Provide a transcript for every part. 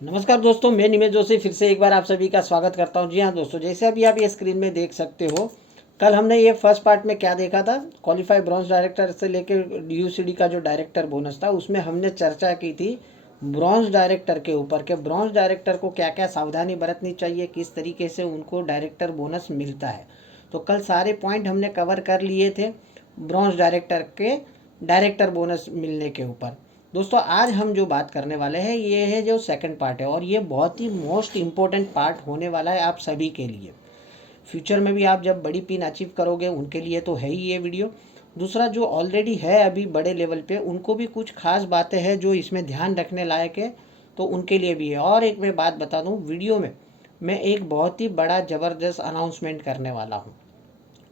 नमस्कार दोस्तों, मैं निमेश जोशी फिर से एक बार आप सभी का स्वागत करता हूं। जी हाँ दोस्तों, जैसे अभी आप ये स्क्रीन में देख सकते हो, कल हमने ये फर्स्ट पार्ट में क्या देखा था, क्वालिफाई ब्रॉन्ज डायरेक्टर से लेकर यूसीडी का जो डायरेक्टर बोनस था उसमें हमने चर्चा की थी ब्रॉन्ज डायरेक्टर के ऊपर के ब्रॉन्ज डायरेक्टर को क्या क्या सावधानी बरतनी चाहिए, किस तरीके से उनको डायरेक्टर बोनस मिलता है। तो कल सारे पॉइंट हमने कवर कर लिए थे ब्रॉन्ज डायरेक्टर के डायरेक्टर बोनस मिलने के ऊपर। दोस्तों आज हम जो बात करने वाले हैं ये है जो सेकंड पार्ट है, और ये बहुत ही मोस्ट इम्पोर्टेंट पार्ट होने वाला है आप सभी के लिए। फ्यूचर में भी आप जब बड़ी पिन अचीव करोगे उनके लिए तो है ही ये वीडियो। दूसरा, जो ऑलरेडी है अभी बड़े लेवल पे, उनको भी कुछ खास बातें हैं जो इसमें ध्यान रखने लायक है, तो उनके लिए भी है। और एक मैं बात बता दूँ, वीडियो में मैं एक बहुत ही बड़ा ज़बरदस्त अनाउंसमेंट करने वाला हूँ,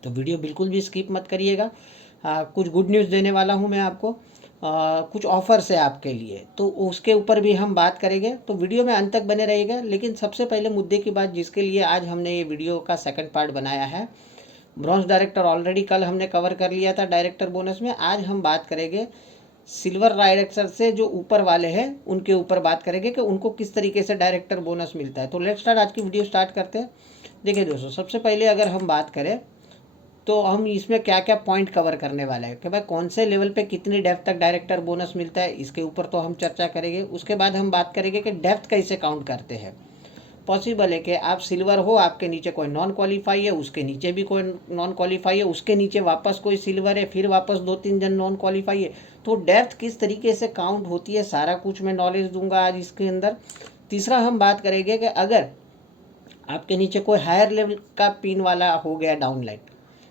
तो वीडियो बिल्कुल भी स्किप मत करिएगा। कुछ गुड न्यूज़ देने वाला हूँ मैं आपको। कुछ ऑफर्स है आपके लिए, तो उसके ऊपर भी हम बात करेंगे, तो वीडियो में अंत तक बने रहिएगा। लेकिन सबसे पहले मुद्दे की बात जिसके लिए आज हमने ये वीडियो का सेकंड पार्ट बनाया है, ब्रॉन्ज डायरेक्टर ऑलरेडी कल हमने कवर कर लिया था डायरेक्टर बोनस में। आज हम बात करेंगे सिल्वर डायरेक्टर से जो ऊपर वाले हैं उनके ऊपर बात करेंगे कि उनको किस तरीके से डायरेक्टर बोनस मिलता है। तो लेट्स स्टार्ट, आज की वीडियो स्टार्ट करते हैं। देखिए दोस्तों, सबसे पहले अगर हम बात करें तो हम इसमें क्या क्या पॉइंट कवर करने वाले हैं कि भाई कौन से लेवल पे कितनी डेप्थ तक डायरेक्टर बोनस मिलता है, इसके ऊपर तो हम चर्चा करेंगे। उसके बाद हम बात करेंगे कि डेप्थ कैसे काउंट करते हैं। पॉसिबल है कि आप सिल्वर हो, आपके नीचे कोई नॉन क्वालिफाई है, उसके नीचे भी कोई नॉन क्वालिफाई है, उसके नीचे वापस कोई सिल्वर है, फिर वापस 2-3 जन नॉन क्वालिफाई है। तो डेप्थ किस तरीके से काउंट होती है, सारा कुछ मैं नॉलेज दूंगा आज इसके अंदर। तीसरा, हम बात करेंगे कि अगर आपके नीचे कोई हायर लेवल का पिन वाला हो गया डाउनलाइन,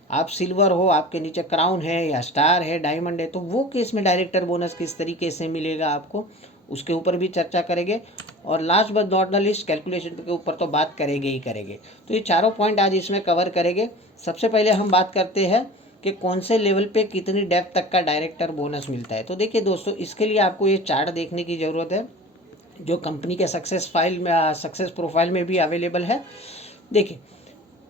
आप सिल्वर हो, आपके नीचे क्राउन है या स्टार है, डायमंड है, तो वो केस में डायरेक्टर बोनस किस तरीके से मिलेगा आपको, उसके ऊपर भी चर्चा करेंगे। और last but not the list, calculation के ऊपर तो बात करेंगे ही करेंगे। तो ये चारों पॉइंट आज इसमें कवर करेंगे। सबसे पहले हम बात करते हैं कि कौन से लेवल पे कितनी डेप्थ तक का डायरेक्टर बोनस मिलता है। तो देखिए दोस्तों, इसके लिए आपको ये चार्ट देखने की ज़रूरत है जो कंपनी के सक्सेस फाइल में, सक्सेस प्रोफाइल में भी अवेलेबल है। देखिए,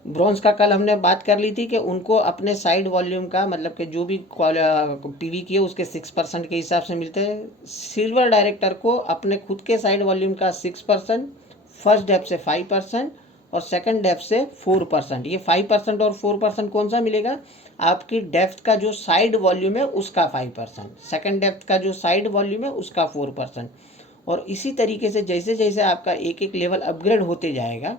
ब्रॉन्ज का कल हमने बात कर ली थी कि उनको अपने साइड वॉल्यूम का, मतलब कि जो भी पीवी की है उसके 6% के हिसाब से मिलते हैं। सिल्वर डायरेक्टर को अपने खुद के साइड वॉल्यूम का 6%, फर्स्ट डेप्थ से 5% और सेकंड डेप्थ से 4%। ये 5% और 4% कौन सा मिलेगा, आपकी डेप्थ का जो साइड वॉल्यूम है उसका 5%, सेकंड डेप्थ का जो साइड वॉल्यूम है उसका 4%। और इसी तरीके से जैसे जैसे आपका एक एक लेवल अपग्रेड होते जाएगा,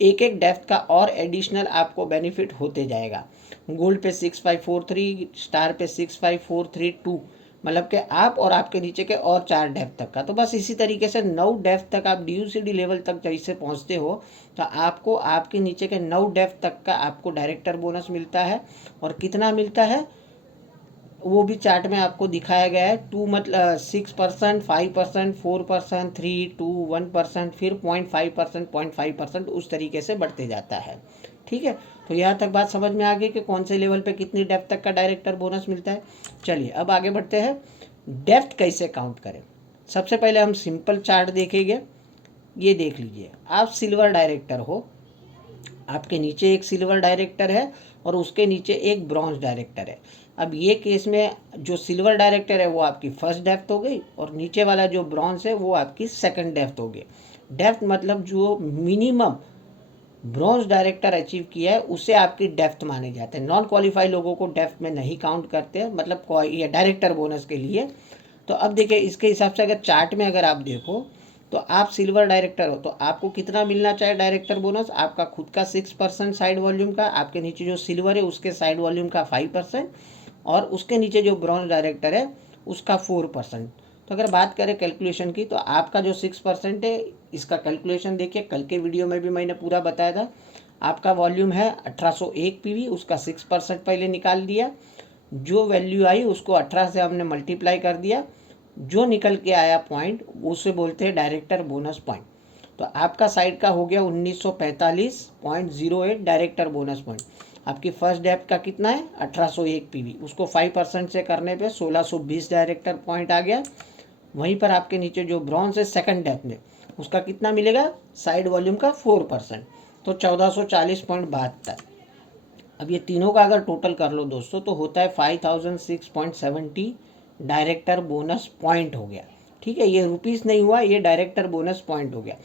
एक एक डेप्थ का और एडिशनल आपको बेनिफिट होते जाएगा। गोल्ड पे 6543, स्टार पे 65432, मतलब कि आप और आपके नीचे के और 4 डेप्थ तक का। तो बस इसी तरीके से 9 डेप्थ तक आप DUCD लेवल तक जैसे पहुंचते हो, तो आपको आपके नीचे के 9 डेप्थ तक का आपको डायरेक्टर बोनस मिलता है। और कितना मिलता है वो भी चार्ट में आपको दिखाया गया है। 2 मतलब 6%, 5%, 4%, 3, 2, 1%, फिर 0.5%, 0.5%, उस तरीके से बढ़ते जाता है। ठीक है, तो यहाँ तक बात समझ में आ गई कि कौन से लेवल पे कितनी डेप्थ तक का डायरेक्टर बोनस मिलता है। चलिए अब आगे बढ़ते हैं, डेप्थ कैसे काउंट करें। सबसे पहले हम सिंपल चार्ट देखेंगे। ये देख लीजिए, आप सिल्वर डायरेक्टर हो, आपके नीचे एक सिल्वर डायरेक्टर है और उसके नीचे एक ब्रॉन्ज डायरेक्टर है। अब ये केस में जो सिल्वर डायरेक्टर है वो आपकी फर्स्ट डेप्थ हो गई, और नीचे वाला जो ब्रॉन्ज है वो आपकी सेकंड डेप्थ हो गई। डेप्थ मतलब जो मिनिमम ब्रॉन्ज डायरेक्टर अचीव किया है उसे आपकी डेप्थ माने जाते हैं। नॉन क्वालिफाई लोगों को डेप्थ में नहीं काउंट करते, मतलब ये डायरेक्टर बोनस के लिए। तो अब देखिए, इसके हिसाब से अगर चार्ट में अगर आप देखो तो आप सिल्वर डायरेक्टर हो, तो आपको कितना मिलना चाहिए डायरेक्टर बोनस, आपका खुद का 6% साइड वॉल्यूम का, आपके नीचे जो सिल्वर है उसके साइड वॉल्यूम का 5%, और उसके नीचे जो ब्रॉन्ज डायरेक्टर है उसका 4%। तो अगर बात करें कैलकुलेशन की, तो आपका जो 6% है इसका कैलकुलेशन देखिए, कल के वीडियो में भी मैंने पूरा बताया था। आपका वॉल्यूम है 1801 PV, उसका 6% पहले निकाल दिया, जो वैल्यू आई उसको 18 से हमने मल्टीप्लाई कर दिया, जो निकल के आया पॉइंट उसे बोलते हैं डायरेक्टर बोनस पॉइंट। तो आपका साइड का हो गया 1945.08 डायरेक्टर बोनस पॉइंट। आपकी फर्स्ट डेप्थ का कितना है 1801 PV, उसको 5% से करने पे 1620 डायरेक्टर पॉइंट आ गया। वहीं पर आपके नीचे जो ब्रॉन्ज है सेकंड डेप्थ में, उसका कितना मिलेगा, साइड वॉल्यूम का 4%, तो 1440.72। अब ये तीनों का अगर टोटल कर लो दोस्तों तो होता है 5006.70 डायरेक्टर बोनस पॉइंट हो गया। ठीक है, ये रुपीस नहीं हुआ, ये डायरेक्टर बोनस पॉइंट हो गया।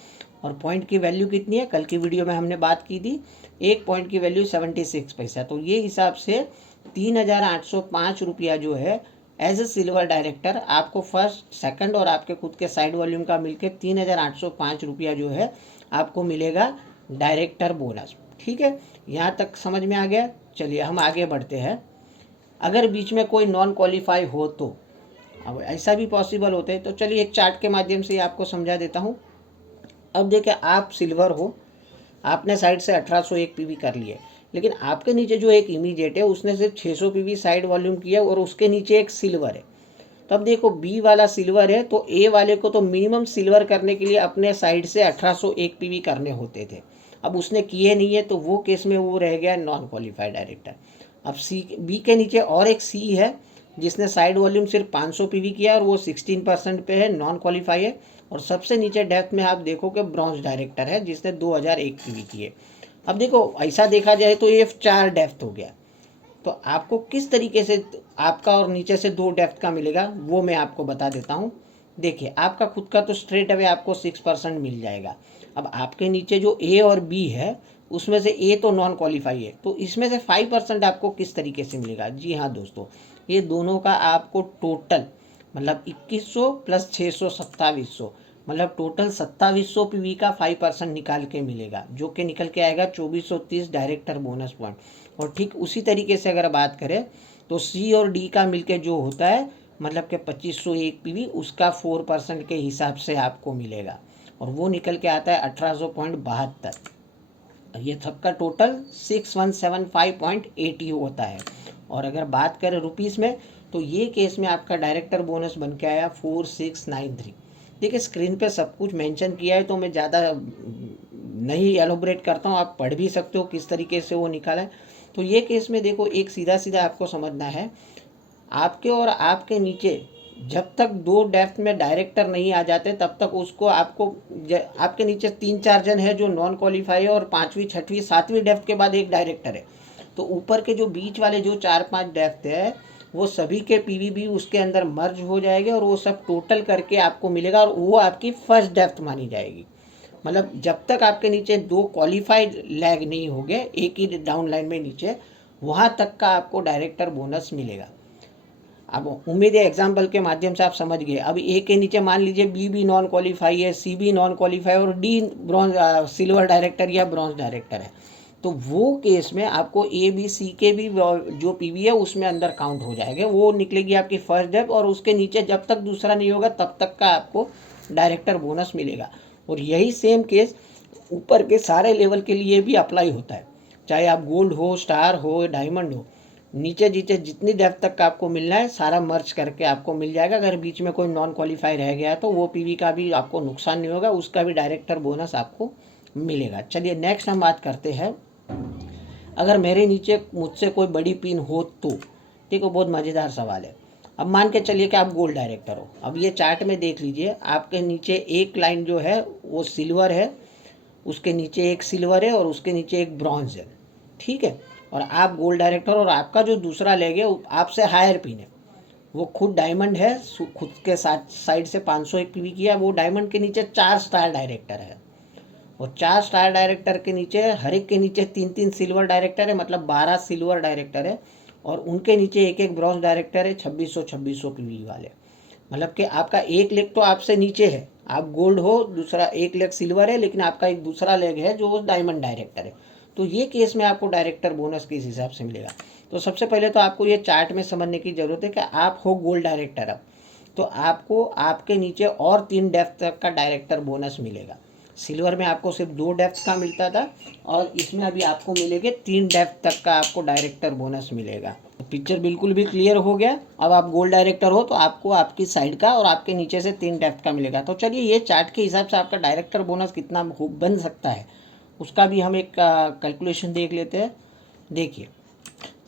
और पॉइंट की वैल्यू कितनी है, कल की वीडियो में हमने बात की थी, एक पॉइंट की वैल्यू 76 पैसा। तो ये हिसाब से 3805 रुपया जो है एज ए सिल्वर डायरेक्टर आपको फर्स्ट, सेकंड और आपके खुद के साइड वॉल्यूम का मिलके 3805 रुपया जो है आपको मिलेगा डायरेक्टर बोनस। ठीक है, यहाँ तक समझ में आ गया। चलिए हम आगे बढ़ते हैं। अगर बीच में कोई नॉन क्वालिफाई हो तो, अब ऐसा भी पॉसिबल होता है, तो चलिए एक चार्ट के माध्यम से आपको समझा देता हूँ। अब देखिए, आप सिल्वर हो, आपने साइड से 1801 पीवी कर लिए, लेकिन आपके नीचे जो एक इमीडिएट है उसने सिर्फ 600 पीवी साइड वॉल्यूम किया और उसके नीचे एक सिल्वर है। तब देखो बी वाला सिल्वर है, तो ए वाले को तो मिनिमम सिल्वर करने के लिए अपने साइड से 1801 पीवी करने होते थे। अब उसने किए नहीं है, तो वो केस में वो रह गया नॉन क्वालिफाइड डायरेक्टर। अब सी, बी के नीचे और एक सी है जिसने साइड वॉल्यूम सिर्फ 500 पीवी किया और वो 16% पे है, नॉन क्वालिफाई है। और सबसे नीचे डेप्थ में आप देखो कि ब्रॉन्ज डायरेक्टर है जिसने 2001 पीवी किए। अब देखो ऐसा देखा जाए तो ये 4 डेप्थ हो गया। तो आपको किस तरीके से आपका और नीचे से 2 डेप्थ का मिलेगा वो मैं आपको बता देता हूँ। देखिए, आपका खुद का तो स्ट्रेट अवे आपको 6% मिल जाएगा। अब आपके नीचे जो ए और बी है उसमें से ए तो नॉन क्वालिफाई है, तो इसमें से 5% आपको किस तरीके से मिलेगा। जी हाँ दोस्तों, ये दोनों का आपको टोटल मतलब 2100 प्लस 600 2700, मतलब टोटल 2700 पीवी का 5% निकाल के मिलेगा, जो कि निकल के आएगा 2430 डायरेक्टर बोनस पॉइंट। और ठीक उसी तरीके से अगर बात करें तो सी और डी का मिलके जो होता है मतलब कि 2501 पीवी, उसका 4% के हिसाब से आपको मिलेगा और वो निकल के आता है 1800.72। ये सबका टोटल 6175.80 होता है। और अगर बात करें रुपीस में, तो ये केस में आपका डायरेक्टर बोनस बन के आया 4693। देखिए स्क्रीन पे सब कुछ मेंशन किया है, तो मैं ज़्यादा नहीं एलोबरेट करता हूँ, आप पढ़ भी सकते हो किस तरीके से वो निकाला है। तो ये केस में देखो, एक सीधा सीधा आपको समझना है, आपके और आपके नीचे जब तक 2 डेप्थ में डायरेक्टर नहीं आ जाते तब तक उसको आपको आपके नीचे 3-4 जन है जो नॉन क्वालिफाई है और 5वीं 6वीं 7वीं डेप्थ के बाद एक डायरेक्टर है। तो ऊपर के जो बीच वाले जो 4-5 डेप्थ है वो सभी के पीवी भी उसके अंदर मर्ज हो जाएंगे और वो सब टोटल करके आपको मिलेगा और वो आपकी फर्स्ट डेप्थ मानी जाएगी। मतलब जब तक आपके नीचे 2 क्वालिफाइड लैग नहीं हो गए एक ही डाउन लाइन में नीचे, वहाँ तक का आपको डायरेक्टर बोनस मिलेगा। अब उम्मीद है एग्जाम्पल के माध्यम से आप समझ गए। अब ए के नीचे मान लीजिए बी भी नॉन क्वालिफाई है, सी भी नॉन क्वालिफाई और डी ब्रॉन्ज सिल्वर डायरेक्टर या ब्रॉन्ज डायरेक्टर है, तो वो केस में आपको ए बी सी के भी जो पीवी है उसमें अंदर काउंट हो जाएगा, वो निकलेगी आपकी फर्स्ट डेप्थ और उसके नीचे जब तक दूसरा नहीं होगा तब तक का आपको डायरेक्टर बोनस मिलेगा। और यही सेम केस ऊपर के सारे लेवल के लिए भी अप्लाई होता है, चाहे आप गोल्ड हो, स्टार हो, डायमंड हो, नीचे नीचे जितनी डेप्थ तक का आपको मिलना है सारा मर्ज करके आपको मिल जाएगा। अगर बीच में कोई नॉन क्वालिफाई रह गया है तो वो पीवी का भी आपको नुकसान नहीं होगा, उसका भी डायरेक्टर बोनस आपको मिलेगा। चलिए नेक्स्ट हम बात करते हैं, अगर मेरे नीचे मुझसे कोई बड़ी पिन हो तो। ठीक है, बहुत मज़ेदार सवाल है। अब मान के चलिए कि आप गोल्ड डायरेक्टर हो। अब ये चार्ट में देख लीजिए, आपके नीचे एक लाइन जो है वो सिल्वर है, उसके नीचे एक सिल्वर है और उसके नीचे एक ब्रॉन्ज है। ठीक है, और आप गोल्ड डायरेक्टर और आपका जो दूसरा लेग है आपसे हायर पिन है, वो खुद डायमंड है, खुद के साथ साइड से 501 पीवी किया, वो डायमंड के नीचे 4 स्टार डायरेक्टर है और 4 स्टार डायरेक्टर के नीचे हर एक के नीचे 3-3 सिल्वर डायरेक्टर है, मतलब 12 सिल्वर डायरेक्टर है और उनके नीचे एक एक ब्रॉन्ज डायरेक्टर है 2600 पीवी वाले। मतलब कि आपका एक लेग तो आपसे नीचे है, आप गोल्ड हो, दूसरा एक लेग सिल्वर है, लेकिन आपका एक दूसरा लेग है जो डायमंड डायरेक्टर है। तो ये केस में आपको डायरेक्टर बोनस किस हिसाब से मिलेगा। तो सबसे पहले तो आपको ये चार्ट में समझने की ज़रूरत है कि आप हो गोल्ड डायरेक्टर। अब तो आपको आपके नीचे और 3 डेप्थ तक का डायरेक्टर बोनस मिलेगा। सिल्वर में आपको सिर्फ 2 डेप्थ का मिलता था और इसमें अभी आपको मिलेंगे 3 डेप्थ तक का आपको डायरेक्टर बोनस मिलेगा। पिक्चर बिल्कुल भी क्लियर हो गया। अब आप गोल्ड डायरेक्टर हो तो आपको आपकी साइड का और आपके नीचे से 3 डेप्थ का मिलेगा। तो चलिए ये चार्ट के हिसाब से आपका डायरेक्टर बोनस कितना बन सकता है उसका भी हम एक कैलकुलेशन देख लेते हैं। देखिए,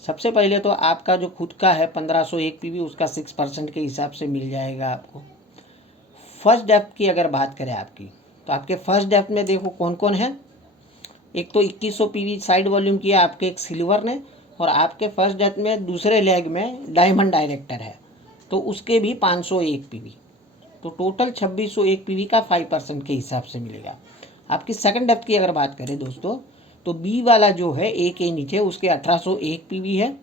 सबसे पहले तो आपका जो खुद का है 1501 पीवी, उसका 6% के हिसाब से मिल जाएगा आपको। फर्स्ट डेप्थ की अगर बात करें आपकी, तो आपके फर्स्ट डेप्थ में देखो कौन कौन है। एक तो 2100 पीवी साइड वॉल्यूम किया आपके एक सिल्वर ने, और आपके फर्स्ट डेप्थ में दूसरे लेग में डायमंड डायरेक्टर है तो उसके भी 501 पीवी। तो टोटल 2601 पीवी का 5% के हिसाब से मिलेगा। आपकी सेकंड डेप्थ की अगर बात करें दोस्तों, तो बी वाला जो है ए के नीचे उसके 1801 पीवी है,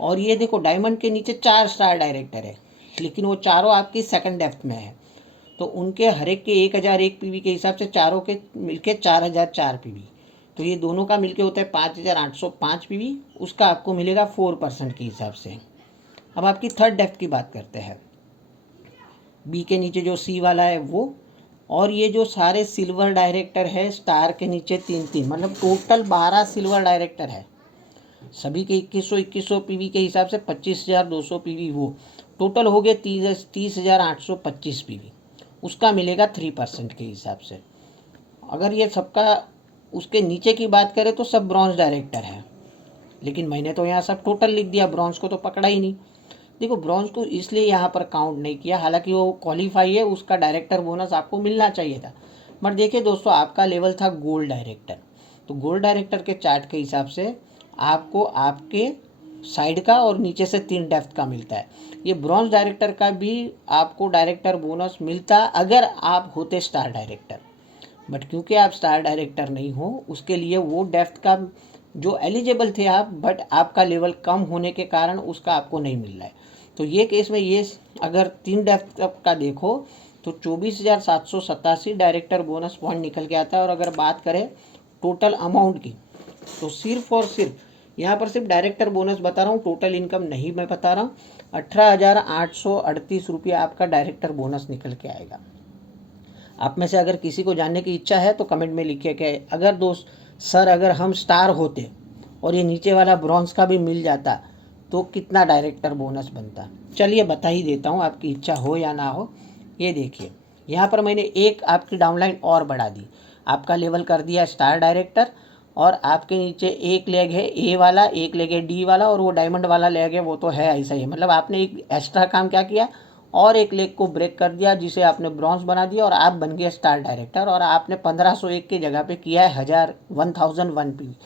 और ये देखो डायमंड के नीचे 4 स्टार डायरेक्टर है, लेकिन वो चारों आपकी सेकंड डेप्थ में है, तो उनके हर एक के 1001 पीवी के हिसाब से चारों के मिलके 4004 पीवी, तो ये दोनों का मिलके होता है 5805 पीवी, उसका आपको मिलेगा 4% के हिसाब से। अब आपकी थर्ड डेप्थ की बात करते हैं, बी के नीचे जो सी वाला है वो, और ये जो सारे सिल्वर डायरेक्टर है स्टार के नीचे 3-3, मतलब टोटल 12 सिल्वर डायरेक्टर है, सभी के 2100 पीवी के हिसाब से 25,200 पीवी, वो टोटल हो गए 30,825 पीवी, उसका मिलेगा 3% के हिसाब से। अगर ये सबका उसके नीचे की बात करें तो सब ब्रॉन्ज डायरेक्टर है, लेकिन मैंने तो यहाँ सब टोटल लिख दिया, ब्रॉन्ज को तो पकड़ा ही नहीं। देखो ब्रॉन्ज को इसलिए यहाँ पर काउंट नहीं किया, हालांकि वो क्वालिफाई है, उसका डायरेक्टर बोनस आपको मिलना चाहिए था, बट देखिए दोस्तों आपका लेवल था गोल्ड डायरेक्टर, तो गोल्ड डायरेक्टर के चार्ट के हिसाब से आपको आपके साइड का और नीचे से 3 डेप्थ का मिलता है। ये ब्रॉन्ज डायरेक्टर का भी आपको डायरेक्टर बोनस मिलता अगर आप होते स्टार डायरेक्टर, बट क्योंकि आप स्टार डायरेक्टर नहीं हो, उसके लिए वो डेप्थ का जो एलिजिबल थे आप, बट आपका लेवल कम होने के कारण उसका आपको नहीं मिल रहा है। तो ये केस में ये अगर 3 डेप्थ का देखो तो 24,787 डायरेक्टर बोनस पॉइंट निकल के आता है। और अगर बात करें टोटल अमाउंट की, तो सिर्फ और सिर्फ यहाँ पर सिर्फ डायरेक्टर बोनस बता रहा हूँ, टोटल इनकम नहीं मैं बता रहा हूँ, 18,838 रुपया आपका डायरेक्टर बोनस निकल के आएगा। आप में से अगर किसी को जानने की इच्छा है तो कमेंट में लिखिए कि अगर दोस्त सर अगर हम स्टार होते और ये नीचे वाला ब्रॉन्ज का भी मिल जाता तो कितना डायरेक्टर बोनस बनता। चलिए बता ही देता हूँ, आपकी इच्छा हो या ना हो। ये देखिए यहाँ पर मैंने एक आपकी डाउनलाइन और बढ़ा दी, आपका लेवल कर दिया स्टार डायरेक्टर, और आपके नीचे एक लेग है ए वाला, एक लेग है डी वाला, और वो डायमंड वाला लेग है वो तो है ऐसा ही है, मतलब आपने एक एक्स्ट्रा काम क्या किया, और एक लेग को ब्रेक कर दिया जिसे आपने ब्रॉन्ज बना दिया, और आप बन गए स्टार डायरेक्टर, और आपने 1501 की जगह पे किया है 1001 पी।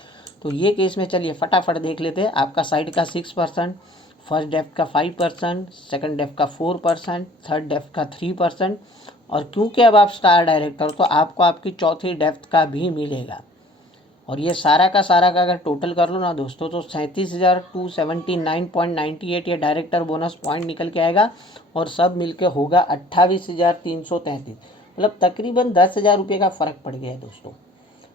तो ये केस में चलिए फटाफट देख लेते हैं। आपका साइड का 6%, फर्स्ट डेप्थ का 5%, सेकंड डेप्थ का 4%, थर्ड डेप्थ का 3%, और क्योंकि अब आप स्टार डायरेक्टर तो आपको आपकी चौथी डेप्थ का भी मिलेगा। और ये सारा का अगर टोटल कर लो ना दोस्तों, तो 37,279.98 ये डायरेक्टर बोनस पॉइंट निकल के आएगा, और सब मिलके होगा 28,333, मतलब तकरीबन 10,000 रुपये का फ़र्क पड़ गया है दोस्तों।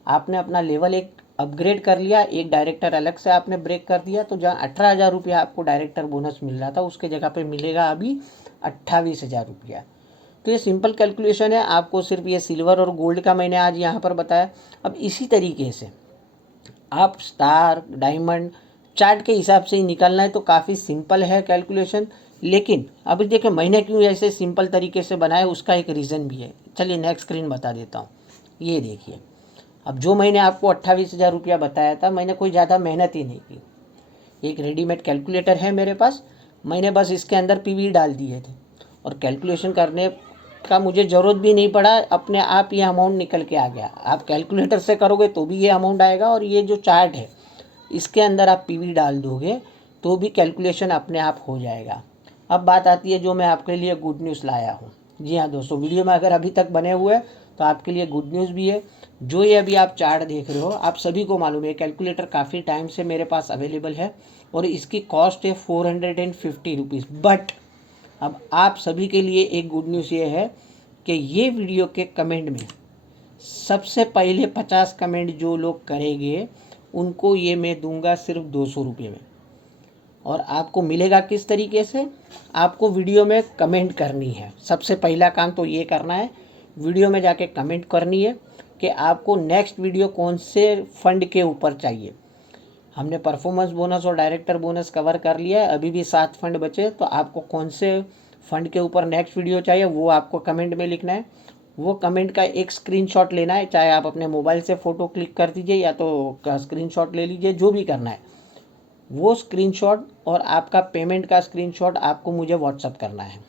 आपने अपना लेवल एक अपग्रेड कर लिया, एक डायरेक्टर अलग से आपने ब्रेक कर दिया, तो जहाँ 18,000 रुपया आपको डायरेक्टर बोनस मिल रहा था उसके जगह पे मिलेगा अभी 28,000 रुपया। तो ये सिंपल कैलकुलेशन है, आपको सिर्फ ये सिल्वर और गोल्ड का मैंने आज यहाँ पर बताया। अब इसी तरीके से आप स्टार डायमंड चार्ट के हिसाब से ही निकालना है, तो काफ़ी सिंपल है कैलकुलेशन। लेकिन अभी देखिए मैंने क्यों ऐसे सिंपल तरीके से बनाया, उसका एक रीज़न भी है। चलिए नेक्स्ट स्क्रीन बता देता हूँ। ये देखिए, अब जो मैंने आपको 28,000 रुपया बताया था, मैंने कोई ज़्यादा मेहनत ही नहीं की, एक रेडीमेड कैलकुलेटर है मेरे पास, मैंने बस इसके अंदर पीवी डाल दिए थे, और कैलकुलेशन करने का मुझे ज़रूरत भी नहीं पड़ा, अपने आप ये अमाउंट निकल के आ गया। आप कैलकुलेटर से करोगे तो भी ये अमाउंट आएगा, और ये जो चार्ट है इसके अंदर आप पीवी डाल दोगे तो भी कैलकुलेशन अपने आप हो जाएगा। अब बात आती है जो मैं आपके लिए गुड न्यूज़ लाया हूँ। जी हाँ दोस्तों, वीडियो में अगर अभी तक बने हुए तो आपके लिए गुड न्यूज़ भी है। जो ये अभी आप चार्ट देख रहे हो, आप सभी को मालूम है कैलकुलेटर काफ़ी टाइम से मेरे पास अवेलेबल है, और इसकी कॉस्ट है 450 रुपीज़। बट अब आप सभी के लिए एक गुड न्यूज़ ये है कि ये वीडियो के कमेंट में सबसे पहले 50 कमेंट जो लोग करेंगे उनको ये मैं दूंगा सिर्फ 200 रुपये में। और आपको मिलेगा किस तरीके से, आपको वीडियो में कमेंट करनी है। सबसे पहला काम तो ये करना है, वीडियो में जाके कमेंट करनी है कि आपको नेक्स्ट वीडियो कौन से फंड के ऊपर चाहिए। हमने परफॉर्मेंस बोनस और डायरेक्टर बोनस कवर कर लिया है, अभी भी 7 फंड बचे, तो आपको कौन से फंड के ऊपर नेक्स्ट वीडियो चाहिए वो आपको कमेंट में लिखना है। वो कमेंट का एक स्क्रीनशॉट लेना है, चाहे आप अपने मोबाइल से फ़ोटो क्लिक कर दीजिए या तो स्क्रीनशॉट ले लीजिए, जो भी करना है वो स्क्रीनशॉट, और आपका पेमेंट का स्क्रीनशॉट आपको मुझे व्हाट्सअप करना है।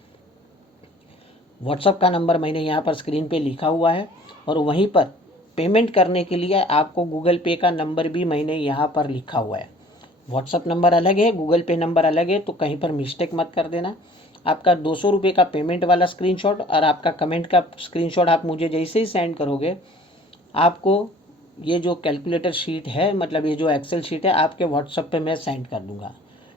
व्हाट्सअप का नंबर मैंने यहाँ पर स्क्रीन पे लिखा हुआ है, और वहीं पर पेमेंट करने के लिए आपको गूगल पे का नंबर भी मैंने यहाँ पर लिखा हुआ है। व्हाट्सअप नंबर अलग है, गूगल पे नंबर अलग है, तो कहीं पर मिस्टेक मत कर देना। आपका 200 रुपये का पेमेंट वाला स्क्रीनशॉट और आपका कमेंट का स्क्रीनशॉट आप मुझे जैसे ही सेंड करोगे, आपको ये जो कैलकुलेटर शीट है, मतलब ये जो एक्सेल शीट है, आपके व्हाट्सएप पे मैं सेंड कर दूंगा।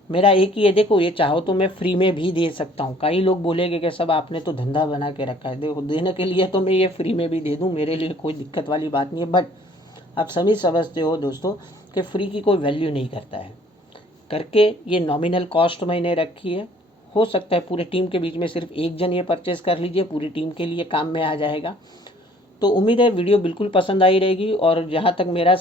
मेरा एक ही है, देखो ये चाहो तो मैं फ्री में भी दे सकता हूँ। कई लोग बोलेंगे कि सब आपने तो धंधा बना के रखा है। देखो देने के लिए तो मैं ये फ्री में भी दे दूँ, मेरे लिए कोई दिक्कत वाली बात नहीं है। बट आप सभी समझते हो दोस्तों कि फ्री की कोई वैल्यू नहीं करता है। करके ये नॉमिनल कॉस्ट मैंने रखी है। हो सकता है पूरे टीम के बीच में सिर्फ एक जन ये परचेज़ कर लीजिए, पूरी टीम के लिए काम में आ जाएगा। तो उम्मीद है वीडियो बिल्कुल पसंद आई रहेगी। और जहाँ तक मेरा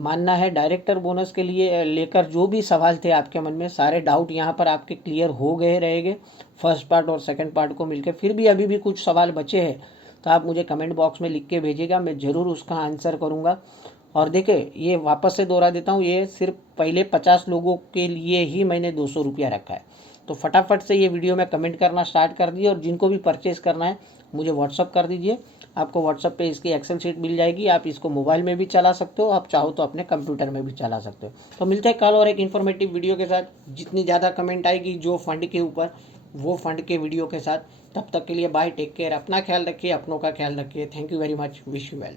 मानना है, डायरेक्टर बोनस के लिए लेकर जो भी सवाल थे आपके मन में, सारे डाउट यहाँ पर आपके क्लियर हो गए रहेंगे फर्स्ट पार्ट और सेकंड पार्ट को मिलकर। फिर भी अभी भी कुछ सवाल बचे हैं तो आप मुझे कमेंट बॉक्स में लिख के भेजिएगा, मैं ज़रूर उसका आंसर करूँगा। और देखिए ये वापस से दोहरा देता हूँ, ये सिर्फ पहले 50 लोगों के लिए ही मैंने 200 रुपया रखा है। तो फटाफट से ये वीडियो में कमेंट करना स्टार्ट कर दिए, और जिनको भी परचेज़ करना है मुझे व्हाट्सअप कर दीजिए। आपको व्हाट्सअप पे इसकी एक्सेल शीट मिल जाएगी। आप इसको मोबाइल में भी चला सकते हो, आप चाहो तो अपने कंप्यूटर में भी चला सकते हो। तो मिलते हैं कल और एक इन्फॉर्मेटिव वीडियो के साथ। जितनी ज़्यादा कमेंट आएगी जो फंड के ऊपर, वो फंड के वीडियो के साथ। तब तक के लिए बाय, टेक केयर, अपना ख्याल रखिए, अपनों का ख्याल रखिए। Thank you very much, wish you well.